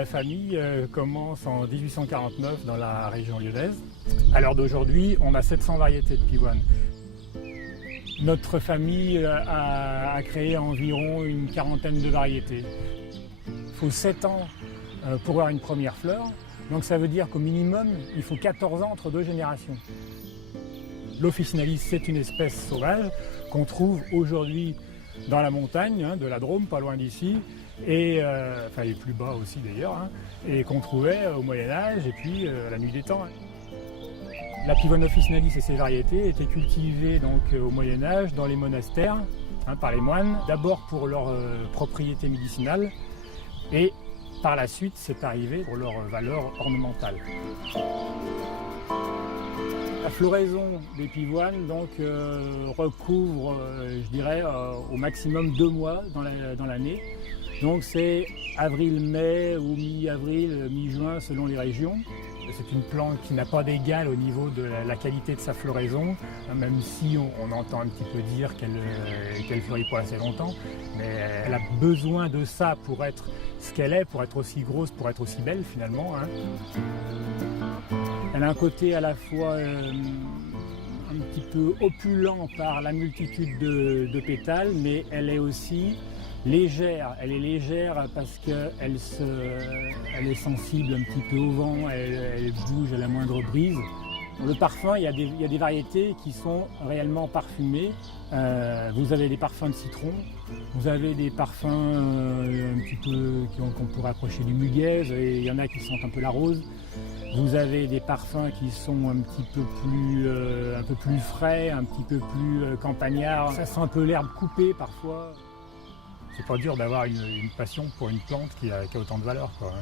la famille commence en 1849 dans la région lyonnaise. À l'heure d'aujourd'hui, on a 700 variétés de pivoine. Notre famille a créé environ une quarantaine de variétés. Il faut 7 ans pour avoir une première fleur, donc ça veut dire qu'au minimum, il faut 14 ans entre 2 générations. L'Officinalis, c'est une espèce sauvage qu'on trouve aujourd'hui dans la montagne, de la Drôme, pas loin d'ici, et plus bas aussi d'ailleurs, et qu'on trouvait au Moyen-Âge et puis à la nuit des temps. La pivone officinalis et ses variétés étaient cultivées donc, au Moyen-Âge dans les monastères par les moines, d'abord pour leurs propriétés médicinales et par la suite c'est arrivé pour leur valeur ornementale. La floraison des pivoines donc, recouvre, je dirais, au maximum 2 mois dans l'année. Donc c'est avril-mai ou mi-avril, mi-juin selon les régions. C'est une plante qui n'a pas d'égal au niveau de la qualité de sa floraison, même si on entend un petit peu dire qu'elle fleurit pas assez longtemps. Mais elle a besoin de ça pour être ce qu'elle est, pour être aussi grosse, pour être aussi belle finalement. Elle a un côté à la fois un petit peu opulent par la multitude de pétales, mais elle est aussi légère. Elle est légère parce qu'elle est sensible un petit peu au vent, elle bouge à la moindre brise. Le parfum, il y a des variétés qui sont réellement parfumées. Vous avez des parfums de citron, vous avez des parfums un petit peu qu'on pourrait approcher du muguet, et il y en a qui sentent un peu la rose. Vous avez des parfums qui sont un peu plus frais, un petit peu plus campagnards. Ça sent un peu l'herbe coupée parfois. C'est pas dur d'avoir une passion pour une plante qui a autant de valeur, quoi.